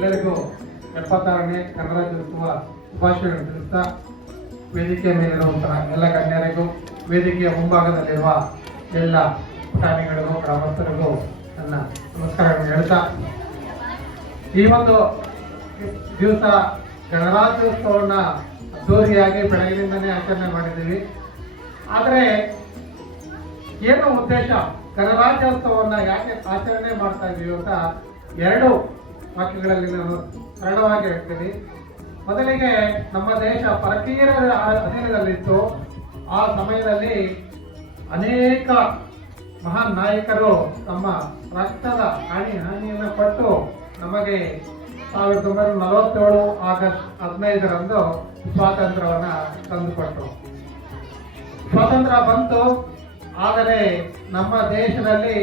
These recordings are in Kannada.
ಎಲ್ಲರಿಗೂ 76ನೇ ಕನ್ನಡ ರಾಜ್ಯೋತ್ಸವ ಶುಭಾಶಯಗಳನ್ನು ತಿಳಿಸ್ತಾ ವೇದಿಕೆಯ ಮೇಲಿರುವಂತಹ ಎಲ್ಲ ಗಣ್ಯರಿಗೂ ವೇದಿಕೆಯ ಮುಂಭಾಗದಲ್ಲಿರುವ ಎಲ್ಲ ಪುಟಾಣಿಗಳಿಗೂ ಗ್ರಾಮಸ್ಥರಿಗೂ ನನ್ನ ನಮಸ್ಕಾರಗಳನ್ನು ಹೇಳ್ತಾ ಈ ಒಂದು ದಿವಸ ಗಣರಾಜ್ಯೋತ್ಸವವನ್ನ ಅದ್ದೂರಿಯಾಗಿ ಬೆಳಗಿನಿಂದನೇ ಆಚರಣೆ ಮಾಡಿದ್ದೀವಿ. ಆದರೆ ಏನು ಉದ್ದೇಶ, ಗಣರಾಜ್ಯೋತ್ಸವವನ್ನ ಯಾಕೆ ಆಚರಣೆ ಮಾಡ್ತಾ ಇದ್ದೀವಿ ಅಂತ 2 ವಾಕ್ಯಗಳಲ್ಲಿ ನಾನು ಸರಳವಾಗಿ ಹೇಳ್ತೀನಿ. ಮೊದಲಿಗೆ ನಮ್ಮ ದೇಶ ಪರಕೀಯರ ಅಧೀನದಲ್ಲಿತ್ತು. ಆ ಸಮಯದಲ್ಲಿ ಅನೇಕ ಮಹಾನ್ ನಾಯಕರು ತಮ್ಮ ರಕ್ತದ ಹಾನಿಯನ್ನು ಪಟ್ಟು ನಮಗೆ 1947 ಆಗಸ್ಟ್ 15ರಂದು ಸ್ವಾತಂತ್ರ್ಯವನ್ನ ತಂದುಕೊಟ್ಟರು. ಸ್ವಾತಂತ್ರ್ಯ ಬಂತು. ಆದರೆ ನಮ್ಮ ದೇಶದಲ್ಲಿ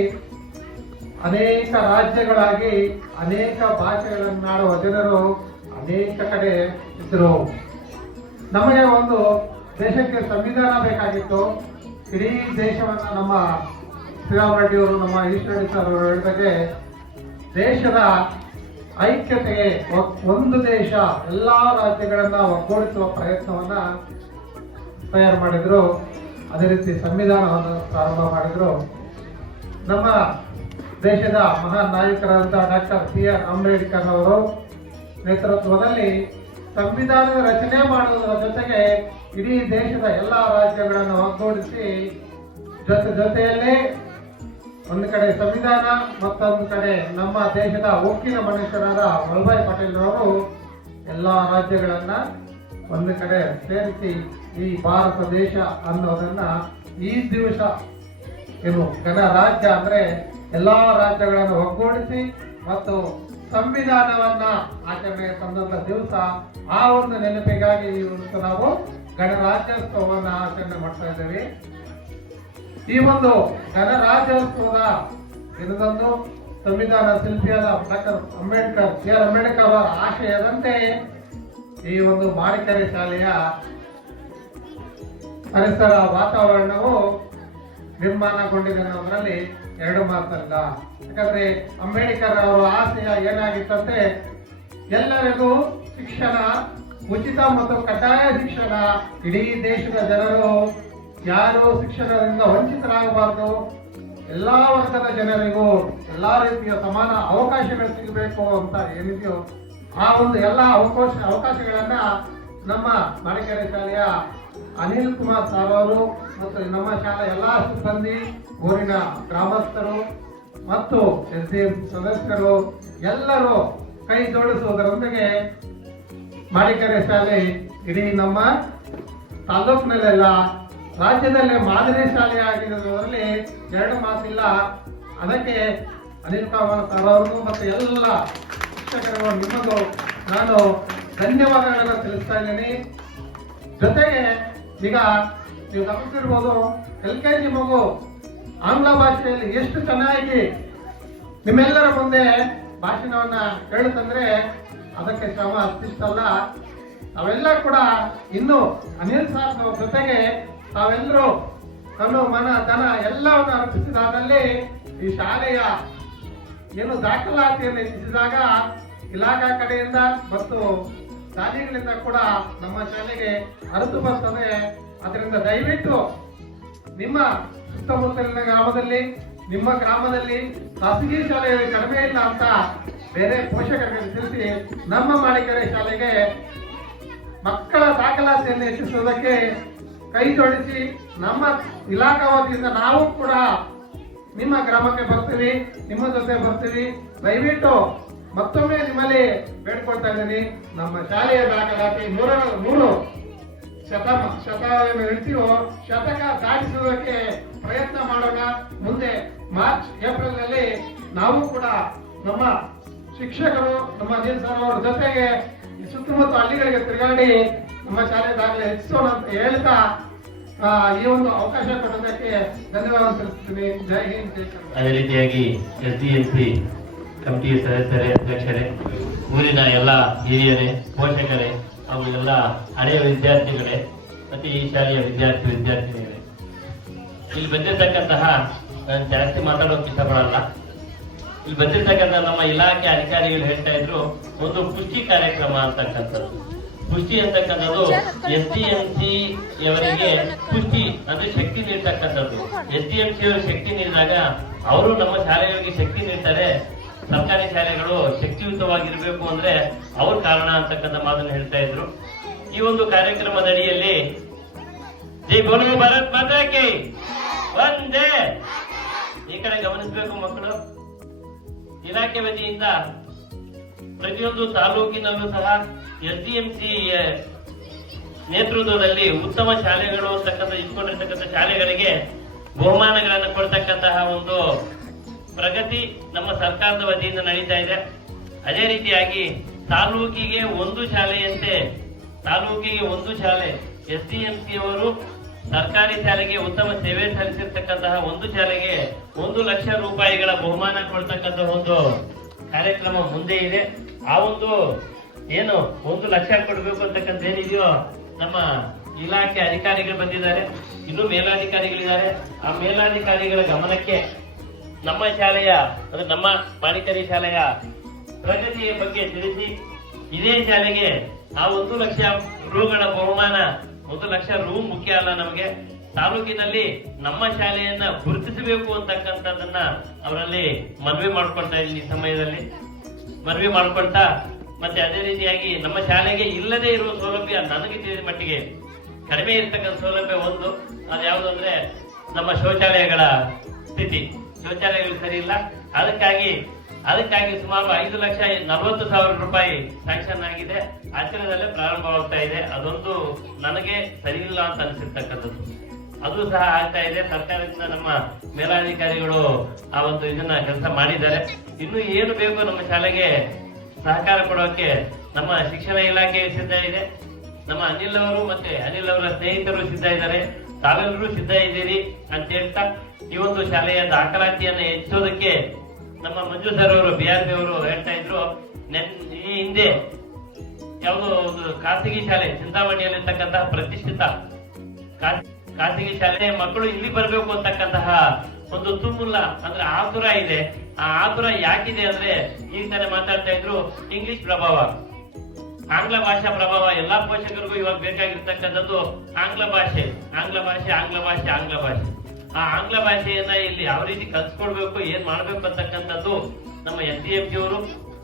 ಅನೇಕ ರಾಜ್ಯಗಳಾಗಿ ಅನೇಕ ಭಾಷೆಗಳನ್ನಾಡುವ ಜನರು ಅನೇಕ ಕಡೆ ಇದ್ದರು. ನಮಗೆ ಒಂದು ದೇಶಕ್ಕೆ ಸಂವಿಧಾನ ಬೇಕಾಗಿತ್ತು. ಇಡೀ ದೇಶವನ್ನು ನಮ್ಮ ಶ್ರೀರಾಮ್ ರೆಡ್ಡಿಯವರು, ನಮ್ಮ ಈಶ್ವರಿ ಸರ್ ಅವರು ಹೇಳಿದಾಗೆ ದೇಶದ ಐಕ್ಯತೆಗೆ ಒಂದು ದೇಶ ಎಲ್ಲಾ ರಾಜ್ಯಗಳನ್ನ ಒಗ್ಗೂಡಿಸುವ ಪ್ರಯತ್ನವನ್ನ ತಯಾರು ಮಾಡಿದ್ರು. ಅದೇ ರೀತಿ ಸಂವಿಧಾನವನ್ನು ಪ್ರಾರಂಭ ಮಾಡಿದ್ರು. ನಮ್ಮ ದೇಶದ ಮಹಾನ್ ನಾಯಕರಾದಂತಹ ಡಾಕ್ಟರ್ CR ಅಂಬೇಡ್ಕರ್ ಅವರು ನೇತೃತ್ವದಲ್ಲಿ ಸಂವಿಧಾನದ ರಚನೆ ಮಾಡುವುದರ ಜೊತೆಗೆ ಇಡೀ ದೇಶದ ಎಲ್ಲಾ ರಾಜ್ಯಗಳನ್ನು ಒಗ್ಗೂಡಿಸಿ ಜೊತೆಯಲ್ಲೇ ಒಂದು ಕಡೆ ಸಂವಿಧಾನ, ಮತ್ತೊಂದು ಕಡೆ ನಮ್ಮ ದೇಶದ ಉಕ್ಕಿನ ಮನುಷ್ಯರಾದ ವಲ್ಲಭಾಯ್ ಪಟೇಲ್ ಅವರು ಎಲ್ಲಾ ರಾಜ್ಯಗಳನ್ನ ಒಂದು ಕಡೆ ಸೇರಿಸಿ ಈ ಭಾರತ ದೇಶ ಅನ್ನೋದನ್ನ ಈ ದಿವಸ ಏನು ಗಣರಾಜ್ಯ ಅಂದ್ರೆ ಎಲ್ಲಾ ರಾಜ್ಯಗಳನ್ನು ಒಗ್ಗೂಡಿಸಿ ಮತ್ತು ಸಂವಿಧಾನವನ್ನ ಆಚರಣೆ ತಂದಂತ ದಿವಸ. ಆ ಒಂದು ನೆನಪಿಗಾಗಿ ಇವತ್ತು ನಾವು ಗಣರಾಜ್ಯೋತ್ಸವವನ್ನು ಆಚರಣೆ ಮಾಡ್ತಾ ಇದ್ದೇವೆ. ಈ ಒಂದು ಗಣರಾಜ್ಯೋತ್ಸವದ ದಿನದಂದು ಸಂವಿಧಾನ ಶಿಲ್ಪಿಯಾದ ಡಾಕ್ಟರ್ CR ಅಂಬೇಡ್ಕರ್ ಅವರ ಆಶಯದಂತೆ ಈ ಒಂದು ಮಾರಿಕೆರೆ ಶಾಲೆಯ ಪರಿಸರ ವಾತಾವರಣವು ನಿರ್ಮಾಣಗೊಂಡಿದೆ ಅನ್ನೋದ್ರಲ್ಲಿ 2 ಮಾತಲ್ಲ. ಯಾಕಂದ್ರೆ ಅಂಬೇಡ್ಕರ್ ಅವರ ಆಶಯ ಏನಾಗಿತ್ತಂತೆ, ಎಲ್ಲರಿಗೂ ಶಿಕ್ಷಣ, ಉಚಿತ ಮತ್ತು ಕಡ್ಡಾಯ ಶಿಕ್ಷಣ, ಇಡೀ ದೇಶದ ಜನರು ಯಾರು ಶಿಕ್ಷಣದಿಂದ ವಂಚಿತರಾಗಬಾರದು, ಎಲ್ಲಾ ವರ್ಗದ ಜನರಿಗೂ ಎಲ್ಲಾ ರೀತಿಯ ಸಮಾನ ಅವಕಾಶಗಳು ಸಿಗಬೇಕು ಅಂತ ಏನಿದೆಯೋ ಆ ಒಂದು ಎಲ್ಲ ಅವಕಾಶಗಳನ್ನ ನಮ್ಮ ಮಾರಿಕೆರೆ ಶಾಲೆಯ ಅನಿಲ್ ಕುಮಾರ್ ಸಾರ್ ಅವರು ಮತ್ತು ನಮ್ಮ ಶಾಲೆಯ ಎಲ್ಲಾ ಸಿಬ್ಬಂದಿ, ಊರಿನ ಗ್ರಾಮಸ್ಥರು ಮತ್ತು SDM ಸದಸ್ಯರು ಎಲ್ಲರೂ ಕೈ ಜೋಡಿಸುವುದರೊಂದಿಗೆ ಮಾರಿಕೆರೆ ಶಾಲೆ ಇಡೀ ನಮ್ಮ ತಾಲೂಕಿನಲ್ಲೆಲ್ಲ ರಾಜ್ಯದಲ್ಲೇ ಮಾದರಿ ಶಾಲೆ ಆಗಿರೋದ್ರಲ್ಲಿ 2 ಮಾತಿಲ್ಲ. ಅದಕ್ಕೆ ಅನಿಲ್ ಕುಮಾರ್ ಸಾರ್ ಅವ್ರಿಗೂ ಮತ್ತು ಎಲ್ಲ ಶಿಕ್ಷಕರಿಗೂ ನಿಮಗೂ ನಾನು ಧನ್ಯವಾದಗಳನ್ನು ತಿಳಿಸ್ತಾ ಇದ್ದೀನಿ. ಜೊತೆಗೆ ಈಗ ನೀವು ಗಮನಿಸಿರ್ಬೋದು, LKG ಮಗು ಆಂಗ್ಲ ಭಾಷೆಯಲ್ಲಿ ಎಷ್ಟು ಚೆನ್ನಾಗಿ ನಿಮ್ಮೆಲ್ಲರ ಮುಂದೆ ಭಾಷಣವನ್ನ ಹೇಳುತ್ತಂದ್ರೆ ಅದಕ್ಕೆ ಶ್ರಮ ಅಷ್ಟಿಷ್ಟಲ್ಲ. ನಾವೆಲ್ಲ ಕೂಡ ಇನ್ನು ಅನಿಲ್ ಸಾರ್ ಜೊತೆಗೆ ತಾವೆಲ್ಲರೂ ತನ್ನ ಮನ ಧನ ಎಲ್ಲವನ್ನು ಅರ್ಪಿಸಿದಾದಲ್ಲಿ ಈ ಶಾಲೆಯ ಏನು ದಾಖಲಾತಿಯನ್ನು ಹೆಚ್ಚಿಸಿದಾಗ ಇಲಾಖಾ ಕಡೆಯಿಂದ ಮತ್ತು ಶಾಲೆಗಳಿಂದ ಕೂಡ ನಮ್ಮ ಶಾಲೆಗೆ ಅರಿತು ಬರ್ತದೆ. ಅದರಿಂದ ದಯವಿಟ್ಟು ನಿಮ್ಮ ಸುತ್ತಮುತ್ತಲಿನ ಗ್ರಾಮದಲ್ಲಿ, ನಿಮ್ಮ ಗ್ರಾಮದಲ್ಲಿ ಖಾಸಗಿ ಶಾಲೆಯಲ್ಲಿ ಕಡಿಮೆ ಇಲ್ಲ ಅಂತ ಬೇರೆ ಪೋಷಕರಿಗೆ ತಿಳಿಸಿ ನಮ್ಮ ಮಾರಿಕೆರೆ ಶಾಲೆಗೆ ಮಕ್ಕಳ ದಾಖಲಾತಿಯನ್ನು ಹೆಚ್ಚಿಸುವುದಕ್ಕೆ ಕೈ ಜೋಡಿಸಿ ನಮ್ಮ ಇಲಾಖಾ ವತಿಯಿಂದ ನಾವು ಕೂಡ ನಿಮ್ಮ ಗ್ರಾಮಕ್ಕೆ ಬರ್ತೀವಿ, ನಿಮ್ಮ ಜೊತೆ ಬರ್ತೀವಿ. ದಯವಿಟ್ಟು ಮತ್ತೊಮ್ಮೆ ನಿಮ್ಮಲ್ಲಿ ಬೇಡ್ಕೊಳ್ತಾ ಇದ್ದೀನಿ, ನಮ್ಮ ಶಾಲೆಯ ದಾಖಲಾತಿ 100 ಶತ ಹೇಳ್ತೀವೋ ಶತಕ ದಾಟಿಸುವುದಕ್ಕೆ ಪ್ರಯತ್ನ ಮಾಡೋಣ. ಮುಂದೆ ಮಾರ್ಚ್ ಏಪ್ರಿಲ್ ನಲ್ಲಿ ನಾವು ಕೂಡ ನಮ್ಮ ಶಿಕ್ಷಕರು, ನಮ್ಮ ಅನಿಲ್ ಸರ್ ಅವರ ಜೊತೆಗೆ ಸುತ್ತಮುತ್ತ ಹಳ್ಳಿಗಳಿಗೆ ತಿರುಗಾಡಿ ನಮ್ಮ ಶಾಲೆ ದಾಖಲೆ ಹೆಚ್ಚಿಸೋಣ ಅಂತ ಹೇಳ್ತಾ ಈ ಒಂದು ಅವಕಾಶ ಕೊಡೋದಕ್ಕೆ ಧನ್ಯವಾದ ತಿಳಿಸ್ತೀನಿ. ಜೈ ಹಿಂದ್, ಜೈ ಕರ್ನಾಟಕ. ಅದೇ ರೀತಿಯಾಗಿ SDMC ಕಮಿಟಿ ಸದಸ್ಯರೇ, ಅಧ್ಯಕ್ಷರೇ, ಊರಿನ ಎಲ್ಲ ಹಿರಿಯರೇ, ಪೋಷಕರೇ ಹಾಗೂ ಎಲ್ಲ ಹಳೆಯ ವಿದ್ಯಾರ್ಥಿಗಳೇ ಮತ್ತು ಈ ಶಾಲೆಯ ವಿದ್ಯಾರ್ಥಿನಿಯರೇ, ಇಲ್ಲಿ ಬಂದಿರತಕ್ಕಂತಹ ನಾನು ಜಾಸ್ತಿ ಮಾತಾಡೋಕೆ ಇಷ್ಟಪಡಲ್ಲ. ಇಲ್ಲಿ ಬಂದಿರ್ತಕ್ಕಂಥ ನಮ್ಮ ಇಲಾಖೆ ಅಧಿಕಾರಿಗಳು ಹೇಳ್ತಾ ಇದ್ರು, ಒಂದು ಪುಷ್ಟಿ ಕಾರ್ಯಕ್ರಮ ಅಂತಕ್ಕಂಥದ್ದು. ಪುಷ್ಟಿ ಅಂತಕ್ಕಂಥದ್ದು SDMC ಯವರಿಗೆ ಪುಷ್ಟಿ ಅಂದ್ರೆ ಶಕ್ತಿ ನೀಡ್ತಕ್ಕಂಥದ್ದು. SDMC ಅವರು ಶಕ್ತಿ ನೀಡಿದಾಗ ಅವರು ನಮ್ಮ ಶಾಲೆಗಳಿಗೆ ಶಕ್ತಿ ನೀಡ್ತಾರೆ. ಸರ್ಕಾರಿ ಶಾಲೆಗಳು ಶಕ್ತಿಯುತವಾಗಿರ್ಬೇಕು ಅಂದ್ರೆ ಅವ್ರ ಕಾರಣ ಅಂತಕ್ಕಂಥ ಮಾತನ್ನು ಹೇಳ್ತಾ ಇದ್ರು. ಈ ಒಂದು ಕಾರ್ಯಕ್ರಮದ ಅಡಿಯಲ್ಲಿ ಜೈ ಬೋಲೋ ಭಾರತ್ ಮಾತಾ ಕಿ ವಂದೇ, ಈ ಕಡೆ ಗಮನಿಸಬೇಕು ಮಕ್ಕಳು. ಇಲಾಖೆ ವತಿಯಿಂದ ಪ್ರತಿಯೊಂದು ತಾಲೂಕಿನಲ್ಲೂ ಸಹ SDMC ನೇತೃತ್ವದಲ್ಲಿ ಉತ್ತಮ ಶಾಲೆಗಳು ಅಂತಕ್ಕಂಥ ಇಟ್ಕೊಂಡಿರ್ತಕ್ಕಂಥ ಶಾಲೆಗಳಿಗೆ ಬಹುಮಾನಗಳನ್ನು ಕೊಡ್ತಕ್ಕಂತಹ ಒಂದು ಪ್ರಗತಿ ನಮ್ಮ ಸರ್ಕಾರದ ವತಿಯಿಂದ ನಡೀತಾ ಇದೆ. ಅದೇ ರೀತಿಯಾಗಿ ತಾಲೂಕಿಗೆ ಒಂದು ಶಾಲೆಯಂತೆ, ತಾಲೂಕಿಗೆ ಒಂದು ಶಾಲೆ SDMC ಅವರು ಸರ್ಕಾರಿ ಶಾಲೆಗೆ ಉತ್ತಮ ಸೇವೆ ಸಲ್ಲಿಸಿರ್ತಕ್ಕಂತಹ ಒಂದು ಶಾಲೆಗೆ 1 ಲಕ್ಷ ರೂಪಾಯಿಗಳ ಬಹುಮಾನ ಕೊಡ್ತಕ್ಕಂಥ ಒಂದು ಕಾರ್ಯಕ್ರಮ ಮುಂದೆ ಇದೆ. ಆ ಒಂದು ಏನು 1 ಲಕ್ಷ ಕೊಡ್ಬೇಕು ಅಂತಕ್ಕಂಥ ಏನಿದೆಯೋ ನಮ್ಮ ಇಲಾಖೆ ಅಧಿಕಾರಿಗಳು ಬಂದಿದ್ದಾರೆ, ಇನ್ನು ಮೇಲಾಧಿಕಾರಿಗಳಿದ್ದಾರೆ. ಆ ಮೇಲಾಧಿಕಾರಿಗಳ ಗಮನಕ್ಕೆ ನಮ್ಮ ಶಾಲೆಯ ಅಂದ್ರೆ ನಮ್ಮ ಮಾಣಿಕರಿ ಶಾಲೆಯ ಪ್ರಗತಿಯ ಬಗ್ಗೆ ತಿಳಿಸಿ ಇದೇ ಶಾಲೆಗೆ ಆ 1 ಲಕ್ಷ ರೂಗಳ ಬಹುಮಾನ, 1 ಲಕ್ಷ ರೂ ಮುಖ್ಯ ಅಲ್ಲ, ನಮಗೆ ತಾಲೂಕಿನಲ್ಲಿ ನಮ್ಮ ಶಾಲೆಯನ್ನ ಗುರುತಿಸಬೇಕು ಅಂತಕ್ಕಂಥದ್ದನ್ನ ಅವರಲ್ಲಿ ಮನವಿ ಮಾಡ್ಕೊಳ್ತಾ ಇದ್ದೀನಿ. ಈ ಸಮಯದಲ್ಲಿ ಮನವಿ ಮಾಡ್ಕೊಳ್ತಾ, ಮತ್ತೆ ಅದೇ ರೀತಿಯಾಗಿ ನಮ್ಮ ಶಾಲೆಗೆ ಇಲ್ಲದೆ ಇರುವ ಸೌಲಭ್ಯ ನನಗೆ ತಿಳಿದ ಮಟ್ಟಿಗೆ ಕಡಿಮೆ ಇರ್ತಕ್ಕಂಥ ಸೌಲಭ್ಯ ಒಂದು, ಅದು ಯಾವುದು ಅಂದ್ರೆ ನಮ್ಮ ಶೌಚಾಲಯಗಳ ಸ್ಥಿತಿ. ಶೌಚಾಲಯಗಳು ಸರಿ ಇಲ್ಲ. ಅದಕ್ಕಾಗಿ ಸುಮಾರು 5,40,000 ರೂಪಾಯಿ ಸ್ಯಾಂಕ್ಷನ್ ಆಗಿದೆ. ಆಚರಣೆದಲ್ಲೇ ಪ್ರಾರಂಭವಾಗ್ತಾ ಇದೆ. ಅದೊಂದು ನನಗೆ ಸರಿ ಇಲ್ಲ ಅಂತ ಅನಿಸಿರ್ತಕ್ಕಂಥದ್ದು. ಅದು ಸಹ ಆಗ್ತಾ ಇದೆ. ಸರ್ಕಾರದಿಂದ ನಮ್ಮ ಮೇಲಾಧಿಕಾರಿಗಳು ಆ ಒಂದು ಇದನ್ನ ಕೆಲಸ ಮಾಡಿದ್ದಾರೆ. ಇನ್ನು ಏನು ಬೇಕು ನಮ್ಮ ಶಾಲೆಗೆ ಸಹಕಾರ ಕೊಡೋಕೆ ನಮ್ಮ ಶಿಕ್ಷಣ ಇಲಾಖೆ ಸಿದ್ಧ ಇದೆ. ನಮ್ಮ ಅನಿಲ್ ಅವರು ಮತ್ತೆ ಅನಿಲ್ ಅವರ ಸ್ನೇಹಿತರು ಸಿದ್ಧ ಇದ್ದಾರೆ. ತಾವೆಲ್ಲರೂ ಸಿದ್ಧ ಇದ್ದೀರಿ ಅಂತ ಹೇಳ್ತಾ ಈ ಒಂದು ಶಾಲೆಯ ದಾಖಲಾತಿಯನ್ನು ಹೆಚ್ಚೋದಕ್ಕೆ ನಮ್ಮ ಮಂಜು ಸರ್ ಅವರು BRP ಅವರು ಹೇಳ್ತಾ ಇದ್ರು, ಈ ಹಿಂದೆ ಯಾವುದೋ ಒಂದು ಖಾಸಗಿ ಶಾಲೆ ಚಿಂತಾಮಣಿಯಲ್ಲಿರ್ತಕ್ಕಂತಹ ಪ್ರತಿಷ್ಠಿತ ಖಾಸಗಿ ಶಾಲೆ ಮಕ್ಕಳು ಇಲ್ಲಿ ಬರಬೇಕು ಅಂತಕ್ಕಂತಹ ಒಂದು ತುಮುಲ ಅಂದ್ರೆ ಆತುರ ಇದೆ. ಆ ಆತುರ ಯಾಕಿದೆ ಅಂದ್ರೆ ಈಗ ತಾನೇ ಮಾತಾಡ್ತಾ ಇದ್ರು, ಇಂಗ್ಲಿಷ್ ಪ್ರಭಾವ, ಆಂಗ್ಲ ಭಾಷಾ ಪ್ರಭಾವ. ಎಲ್ಲಾ ಪೋಷಕರಿಗೂ ಇವಾಗ ಬೇಕಾಗಿರ್ತಕ್ಕಂಥದ್ದು ಆಂಗ್ಲ ಭಾಷೆ. ಆ ಆಂಗ್ಲ ಭಾಷೆಯನ್ನ ಇಲ್ಲಿ ಯಾವ ರೀತಿ ಕಲ್ಸ್ಕೊಡ್ಬೇಕು, ಏನ್ ಮಾಡ್ಬೇಕು ಅಂತಕ್ಕಂಥದ್ದು ನಮ್ಮ SDMC ಅವರು,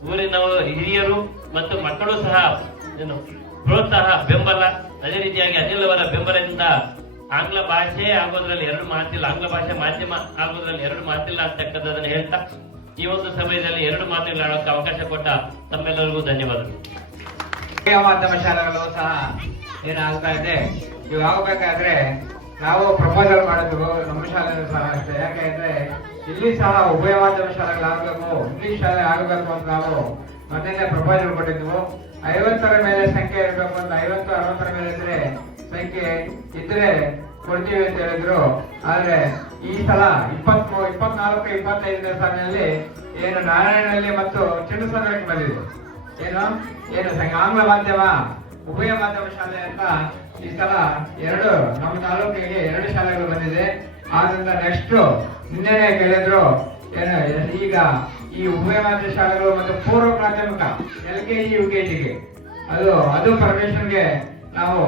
ಊರಿನ ಹಿರಿಯರು ಮತ್ತು ಮಕ್ಕಳು ಸಹ ಏನು ಪ್ರೋತ್ಸಾಹ, ಬೆಂಬಲ. ಅದೇ ರೀತಿಯಾಗಿ ಅನಿಲ್ ಅವರ ಬೆಂಬಲದಿಂದ ಆಂಗ್ಲ ಭಾಷೆ ಆಗೋದ್ರಲ್ಲಿ 2 ಮಾತಿಲ್ಲ, ಆಂಗ್ಲ ಭಾಷೆ ಮಾಧ್ಯಮ ಆಗೋದ್ರಲ್ಲಿ 2 ಮಾತಿಲ್ಲ ಅಂತಕ್ಕಂಥದ್ದನ್ನು ಹೇಳ್ತಾ ಈ ಒಂದು ಸಮಯದಲ್ಲಿ 2 ಮಾತುಗಳು ಆಡೋಕೆ ಅವಕಾಶ ಕೊಟ್ಟ ತಮ್ಮೆಲ್ಲರಿಗೂ ಧನ್ಯವಾದಗಳು. ಮಾಧ್ಯಮ ಶಾಲೆಗಳು ಸಹ ಏನಾಗ್ತಾ ಇದೆ, ಇವಾಗಬೇಕಾದ್ರೆ ನಾವು ಪ್ರಪೋಸಲ್ ಮಾಡಿದ್ವು ನಮ್ಮ ಶಾಲೆ ಸಹ ಅಷ್ಟೇ. ಯಾಕೆಂದ್ರೆ ಇಲ್ಲಿ ಸಹ ಉಭಯ ಮಾಧ್ಯಮ ಶಾಲೆಗಳಾಗಬೇಕು, ಇಂಗ್ಲಿಷ್ ಶಾಲೆ ಆಗಬೇಕು ಅಂತ ನಾವು ಮೊದಲನೇ ಪ್ರಪೋಸಲ್ ಕೊಟ್ಟಿದ್ವು. 50ರ ಮೇಲೆ ಸಂಖ್ಯೆ ಇರಬೇಕು ಅಂತ, 50-60ರ ಮೇಲೆ ಇದ್ರೆ ಸಂಖ್ಯೆ ಇದ್ರೆ ಕೊಡ್ತೀವಿ ಅಂತ ಹೇಳಿದ್ರು. ಆದ್ರೆ ಈ ಸಲ 23, 24, 25ನೇ ಸಾಲಿನಲ್ಲಿ ಏನು ನಾರಾಯಣಲ್ಲಿ ಮತ್ತು ಚಿನ್ನಸಂದ್ರಕ್ಕೆ ಬಂದಿದೆ. ಏನು ಆಂಗ್ಲ ಮಾಧ್ಯಮ ಉಭಯ ಮಾಧ್ಯಮ ಶಾಲೆ ಅಂತ ಈ ಸಲ 2 ನಮ್ಮ ತಾಲೂಕಿಗೆ 2 ಶಾಲೆಗಳು ಬಂದಿದೆ. ಆದ್ರಿಂದ ನೆಕ್ಸ್ಟ್ ನಿನ್ನೆನೆ ಕೇಳಿದ್ರು ಏನು ಈಗ ಈ ಉಭಯ ಮಾಧ್ಯಮ ಶಾಲೆಗಳು ಮತ್ತು ಪೂರ್ವ ಪ್ರಾಥಮಿಕ LKG UKGಗೆ ಅದು ಪರ್ಮಿಷನ್ಗೆ ನಾವು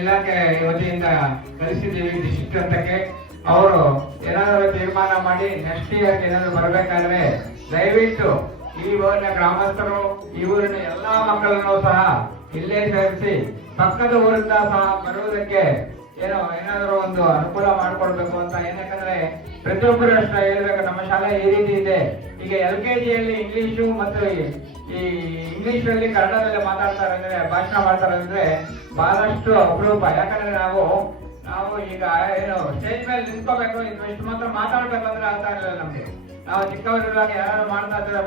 ಇಲಾಖೆ ವತಿಯಿಂದ ಕಳಿಸಿದ್ದೀವಿ ಡಿಸ್ಟ್ರಿಕ್ಟ್ ಹಂತಕ್ಕೆ. ಅವರು ಏನಾದರೂ ತೀರ್ಮಾನ ಮಾಡಿ ನೆಕ್ಸ್ಟ್ ಇಯರ್ ಏನಾದ್ರು ಬರಬೇಕಾದ್ರೆ ದಯವಿಟ್ಟು ಈ ಊರಿನ ಗ್ರಾಮಸ್ಥರು, ಈ ಊರಿನ ಎಲ್ಲಾ ಮಕ್ಕಳನ್ನು ಸಹ ಇಲ್ಲೇ ಸೇರಿಸಿ ಪಕ್ಕದ ಊರಿಂದ ಸಹ ಬರುವುದಕ್ಕೆ ಏನಾದರೂ ಒಂದು ಅನುಕೂಲ ಮಾಡಿಕೊಡ್ಬೇಕು ಅಂತ. ಏನಕ್ಕಂದ್ರೆ ಪ್ರತಿಯೊಬ್ಬರು ಅಷ್ಟೇ ಹೇಳ್ಬೇಕು, ನಮ್ಮ ಶಾಲೆ ಈ ರೀತಿ ಇದೆ. ಈಗ LKGಯಲ್ಲಿ ಇಂಗ್ಲಿಷು ಮತ್ತು ಈ ಇಂಗ್ಲಿಷ್ ಅಲ್ಲಿ ಕನ್ನಡದಲ್ಲಿ ಮಾತಾಡ್ತಾರೆ ಅಂದ್ರೆ, ಭಾಷಣ ಮಾಡ್ತಾರೆ ಅಂದ್ರೆ ಬಹಳಷ್ಟು ಅಪರೂಪ. ಯಾಕಂದ್ರೆ ನಾವು ಈಗ ಸ್ಟೇಜ್ ಮೇಲೆ ನಿಂತ್ಕೋಬೇಕು, ಇಷ್ಟು ಮಾತ್ರ ಮಾತಾಡ್ಬೇಕಂದ್ರೆ ಆಗ್ತಾ ಇರಲಿಲ್ಲ ನಮ್ಗೆ. ನಾವು ಚಿಕ್ಕವರಿರುವಾಗ ಯಾರು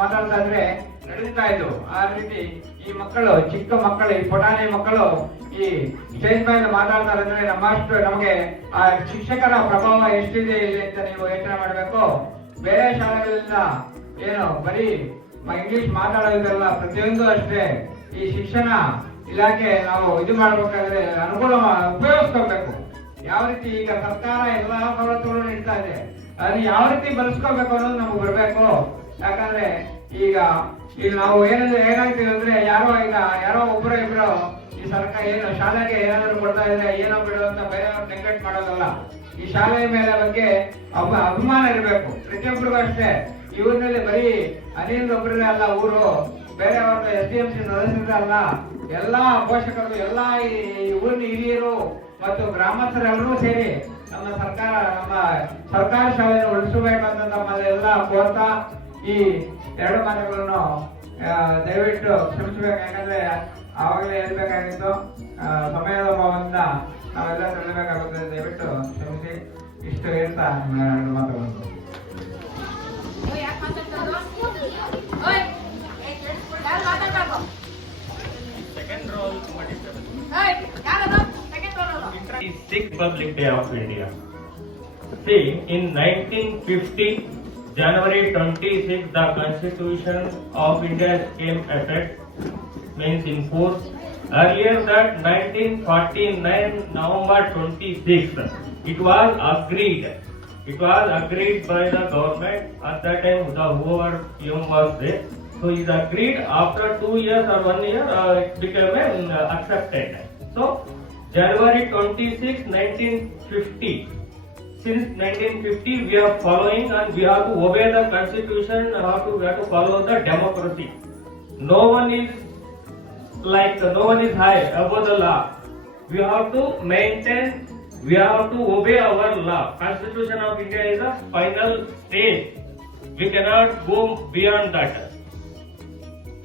ಮಾತಾಡ್ತಾ ಇದ್ರೆ ನಡೀತಾ ಇದ್ವು. ಆ ರೀತಿ ಈ ಮಕ್ಕಳು, ಚಿಕ್ಕ ಮಕ್ಕಳು, ಈ ಪುಟಾಣಿ ಮಕ್ಕಳು ಈ ಸ್ಟೇಜ್ ಮೇಲೆ ಮಾತಾಡ್ತಾರೆ ಅಂದ್ರೆ ನಮಗೆ ಆ ಶಿಕ್ಷಕರ ಪ್ರಭಾವ ಎಷ್ಟಿದೆ ಇಲ್ಲಿ ಅಂತ ನೀವು ಯೋಚನೆ ಮಾಡಬೇಕು. ಬೇರೆ ಶಾಲೆಗಳಿಂದ ಬರೀ ಇಂಗ್ಲಿಷ್ ಮಾತಾಡೋದಿಲ್ಲ, ಪ್ರತಿಯೊಂದು ಅಷ್ಟೇ ಈ ಶಿಕ್ಷಣ ಇಲಾಖೆ ನಾವು ಇದು ಮಾಡ್ಬೇಕಾದ್ರೆ ಅನುಕೂಲ ಉಪಯೋಗಿಸ್ಕೋಬೇಕು. ಯಾವ ರೀತಿ ಈಗ ಸರ್ಕಾರ ಎಲ್ಲಾ ಸವಲತ್ತುಗಳು ನೀಡ್ತಾ ಇದೆ, ಅದನ್ನ ಯಾವ ರೀತಿ ಬಳಸ್ಕೋಬೇಕು ಅನ್ನೋದು ನಮ್ಗೆ ಬರಬೇಕು. ಯಾಕಂದ್ರೆ ಈಗ ನಾವು ಏನಾಗ್ತೀವಿ ಅಂದ್ರೆ ಯಾರೋ ಒಬ್ಬರು ಇಬ್ರು ಈ ಸರ್ಕಾರ ಏನು ಶಾಲೆಗೆ ಏನಾದ್ರು ಕೊಡ್ತಾ ಇದ್ರೆ ಏನೋ ಬಿಡು ಅಂತ ಬೇರೆಯವ್ರು ನೆಗ್ಲೆಕ್ಟ್ ಮಾಡೋದಲ್ಲ. ಈ ಶಾಲೆ ಮೇಲೆ ಬಗ್ಗೆ ಅಭಿಮಾನ ಇರಬೇಕು ಪ್ರತಿಯೊಬ್ಬರಿಗೂ ಅಷ್ಟೇ. ಇವರಲ್ಲಿ ಬರೀ ಅನಿಲ್ ಒಬ್ಬರೇ ಅಲ್ಲ, ಊರು ಬೇರೆಯವ್ರ SDMC ಸದಸ್ಯರೇ ಅಲ್ಲ, ಎಲ್ಲಾ ಪೋಷಕರು, ಎಲ್ಲಾ ಈ ಊರಿನ ಹಿರಿಯರು ಮತ್ತು ಗ್ರಾಮಸ್ಥರೆಲ್ಲರೂ ಸೇರಿ ನಮ್ಮ ಸರ್ಕಾರಿ ಶಾಲೆಯನ್ನು ಉಳಿಸಬೇಕಂತ ನಮ್ಮಲ್ಲೆಲ್ಲ ಕೋರ್ತಾ ಈ 2 ಮಾತುಗಳನ್ನು ದಯವಿಟ್ಟು ಕ್ಷಮಿಸಬೇಕು. ಯಾಕಂದ್ರೆ ಆವಾಗಲೇ ಹೇಳ್ಬೇಕಾಗಿತ್ತು, ಸಮಯದ ಅಭಾವದಿಂದ ನಾವೆಲ್ಲ ತಿಳಿಬೇಕಾಗುತ್ತದೆ. ದಯವಿಟ್ಟು ಕ್ಷಮಿಸಿ. ಇಷ್ಟು ಹೇಳ್ತಾ 2 ಮಾತುಗಳು. Sixth Republic Day of India. See, in 1950, January 26, the Constitution of India came effect, means in force. Earlier that 1949, November 26, it was agreed. It was agreed by the government at that time. Whoever PM was there, so it agreed. After 2 years or 1 year, it became accepted. So January 26, 1950. Since 1950, we are following and we have to obey the constitution. We have to follow the democracy. No one is high above the law. We have to maintain. We have to obey our law. Constitution of India is a final stage. We cannot go beyond that.